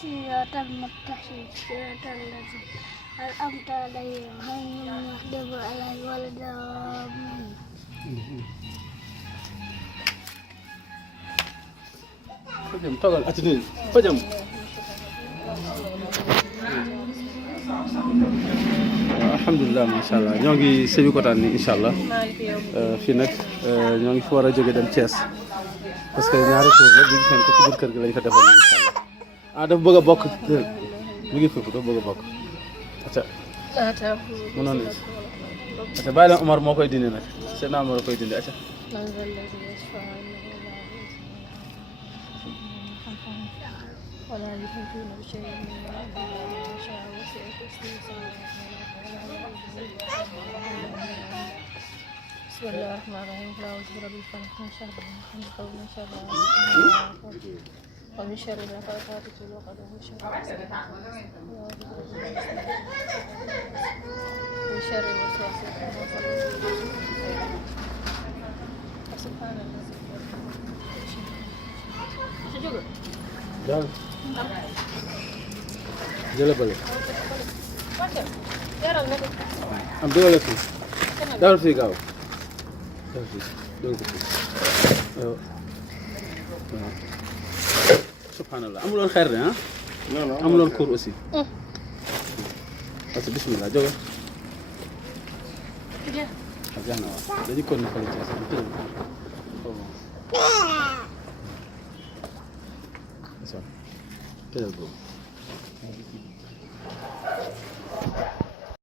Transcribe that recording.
صراط المستقيم صراط الذين أنعمت عليهم غير المغضوب عليهم ولا الضالين. fajam toogal atini fajam alhamdulilah macha allah ñoo ngi Sébikotane ni incha allah fii nag ñoo ngi fi war a jóge dem Thiès parce que ñaari tour la bi seen ko ci biir kër gi lañ ko defoon incha allah ah dafa bëgg a bokk mi ngi fépp dafa bëgg a bokk acca mënoon nañ acca bàyyi leen Omar moo koy dindi nag seen Omar koy dindi acca ولا يحيطون بشيء من علمه إلا بما شاء وسع كرسيه السماوات والأرض. بسم الله الرحمن الرحيم قل أعوذ برب الفلق من شر ما خلق ومن شر غاسق ومن شر النفاثات في العقد ومن شر حاسد من شر الوسواس سبحان الله. Jal. Jala bale. Am dugal fi. Dal fi gaaw. Dal fi. Dugal fi. Subhanallah. Amuloon xeer de ah? Non non. Amuloon cour aussi. Parce que bismillah jóge. Jeex na waaw. Dañu ko ne fële ci tëjal boobu